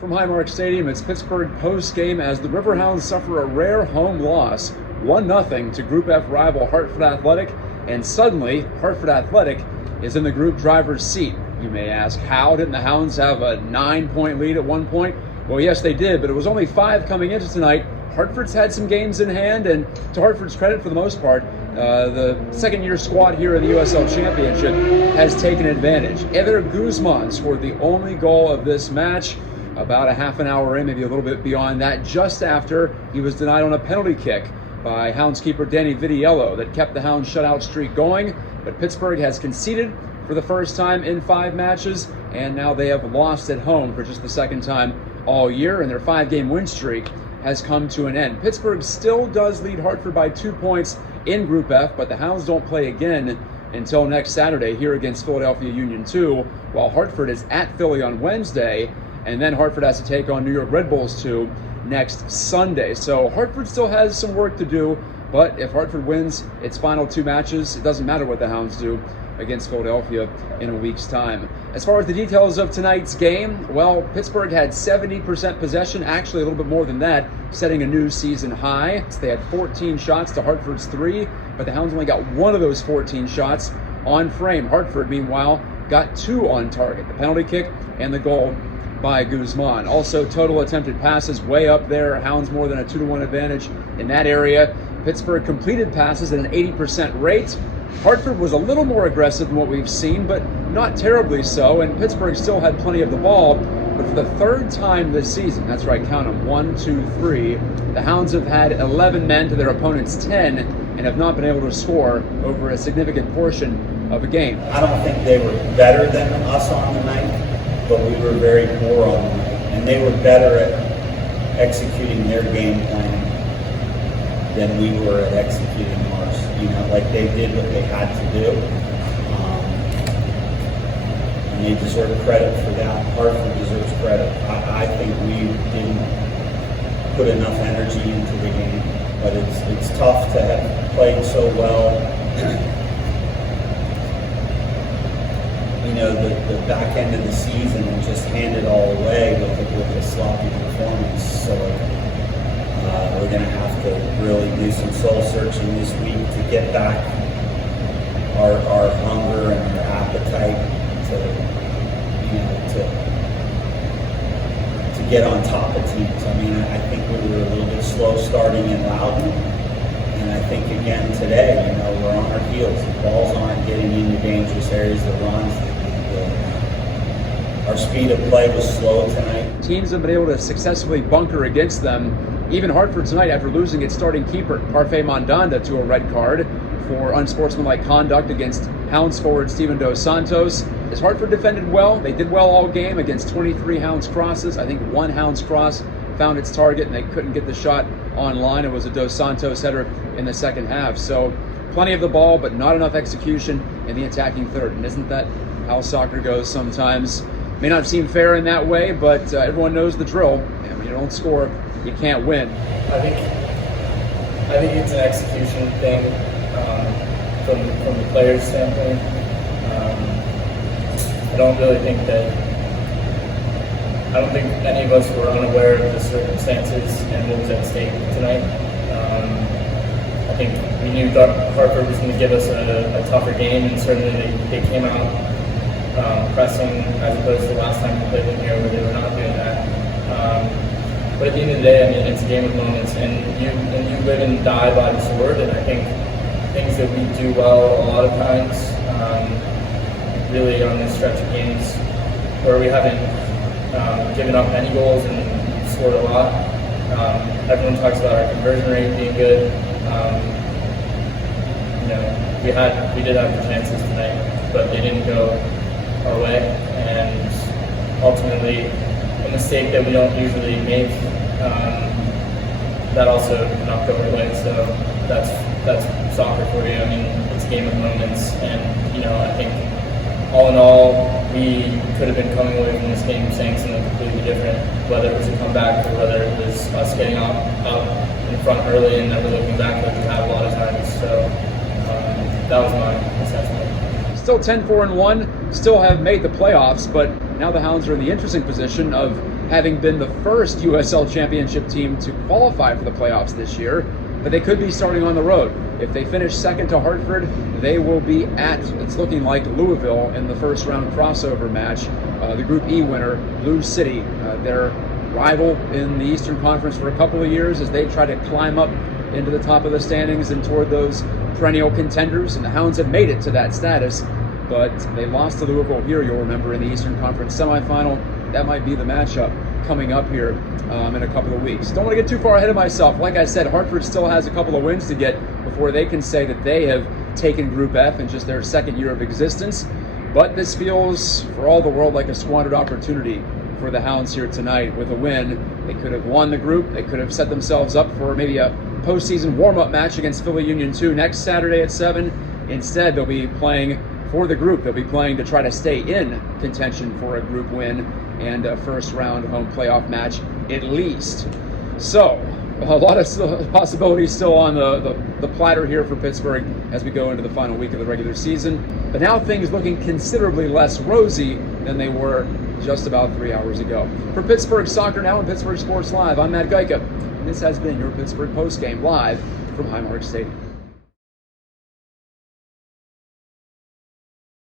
From Highmark Stadium, it's Pittsburgh Postgame as the Riverhounds suffer a rare home loss, 1-0 to Group F rival Hartford Athletic, and suddenly Hartford Athletic is in the group driver's seat. You may ask, how didn't the Hounds have a 9-point lead at one point? Well, yes, they did, but it was only 5 coming into tonight. Hartford's had some games in hand, and to Hartford's credit, for the most part, the second-year squad here in the USL Championship has taken advantage. Eder Guzman scored the only goal of this match, about a half an hour in, maybe a little bit beyond that, just after he was denied on a penalty kick by Hounds keeper Danny Vitiello that kept the Hounds shutout streak going. But Pittsburgh has conceded for the first time in 5 matches, and now they have lost at home for just the second time all year, and their 5-game win streak has come to an end. Pittsburgh still does lead Hartford by 2 points in Group F, but the Hounds don't play again until next Saturday here against Philadelphia Union 2, while Hartford is at Philly on Wednesday, and then Hartford has to take on New York Red Bulls 2 next Sunday. So Hartford still has some work to do, but if Hartford wins its final 2 matches, it doesn't matter what the Hounds do against Philadelphia in a week's time. As far as the details of tonight's game, well, Pittsburgh had 70% possession, actually a little bit more than that, setting a new season high. They had 14 shots to Hartford's 3, but the Hounds only got 1 of those 14 shots on frame. Hartford, meanwhile, got 2 on target, the penalty kick and the goal by Guzman. Also, total attempted passes way up there. Hounds more than a 2-1 advantage in that area. Pittsburgh completed passes at an 80% rate. Hartford was a little more aggressive than what we've seen, but not terribly so, and Pittsburgh still had plenty of the ball. But for the 3rd time this season, that's right, count them, 1, 2, 3, the Hounds have had 11 men to their opponent's 10 and have not been able to score over a significant portion of a game. I don't think they were better than us on the night, but we were very poor on the night, and they were better at executing their game plan than we were at executing ours. You know, like they did what they had to do, and they deserve credit for that. Hartford deserves credit. I think we didn't put enough energy into the game, but it's tough to have played so well. You know, the back end of the season and just hand it all away with a sloppy performance. So we're going to have to really do some soul searching this week to get back our hunger and our appetite to, you know, to get on top of teams. I mean, I think we were a little bit slow starting in Loudon, and I think again today, you know, we're on our heels. The balls aren't getting into dangerous areas, the runs. Our speed of play was slow tonight. Teams have been able to successfully bunker against them. Even Hartford tonight, after losing its starting keeper, Parfait Mandanda, to a red card for unsportsmanlike conduct against Hounds forward Steven Dos Santos. As Hartford defended well, they did well all game against 23 Hounds crosses. I think 1 Hounds cross found its target and they couldn't get the shot on line. It was a Dos Santos header in the second half. So plenty of the ball, but not enough execution in the attacking third. And isn't that how soccer goes sometimes? May not seem fair in that way, but everyone knows the drill. And when you don't score, you can't win. I think it's an execution thing from the players' standpoint. I don't think any of us were unaware of the circumstances and what was at stake tonight. I think we knew Hartford was going to give us a tougher game, and certainly they came out pressing as opposed to the last time we played them here where they were not doing that. But at the end of the day, I mean, it's a game of moments, and you live and die by the sword. And I think things that we do well a lot of times, really on this stretch of games where we haven't given up any goals and scored a lot. Everyone talks about our conversion rate being good. You know, we did have the chances tonight, but they didn't go our way, and ultimately a mistake that we don't usually make, that also knocked over our way. So that's soccer for you. I mean, it's a game of moments, and you know, I think all in all, we could have been coming away from this game saying something completely different, whether it was a comeback or whether it was us getting up in front early and never looking back like we have a lot of times. So that was my assessment. Still 10-4-1, still have made the playoffs, but Now the Hounds are in the interesting position of having been the first USL Championship team to qualify for the playoffs this year, but they could be starting on the road. If they finish second to Hartford, they will be at, it's looking like, Louisville in the first round crossover match. The Group E winner, Blue City, their rival in the Eastern Conference for a couple of years as they try to climb up into the top of the standings and toward those perennial contenders. And the Hounds have made it to that status, but they lost to Louisville here, you'll remember, in the Eastern Conference semifinal. That might be the matchup coming up here in a couple of weeks. Don't want to get too far ahead of myself. Like I said, Hartford still has a couple of wins to get before they can say that they have taken Group F in just their second year of existence. But this feels, for all the world, like a squandered opportunity for the Hounds here tonight. With a win, they could have won the group. They could have set themselves up for maybe a postseason warm-up match against Philly Union 2 next Saturday at 7. Instead, they'll be playing for the group. They'll be playing to try to stay in contention for a group win and a first-round home playoff match at least. So, a lot of possibilities still on the platter here for Pittsburgh as we go into the final week of the regular season. But now things looking considerably less rosy than they were just about 3 hours ago. For Pittsburgh Soccer Now and Pittsburgh Sports Live, I'm Matt Gajtka, and this has been your Pittsburgh Postgame live from Highmark Stadium.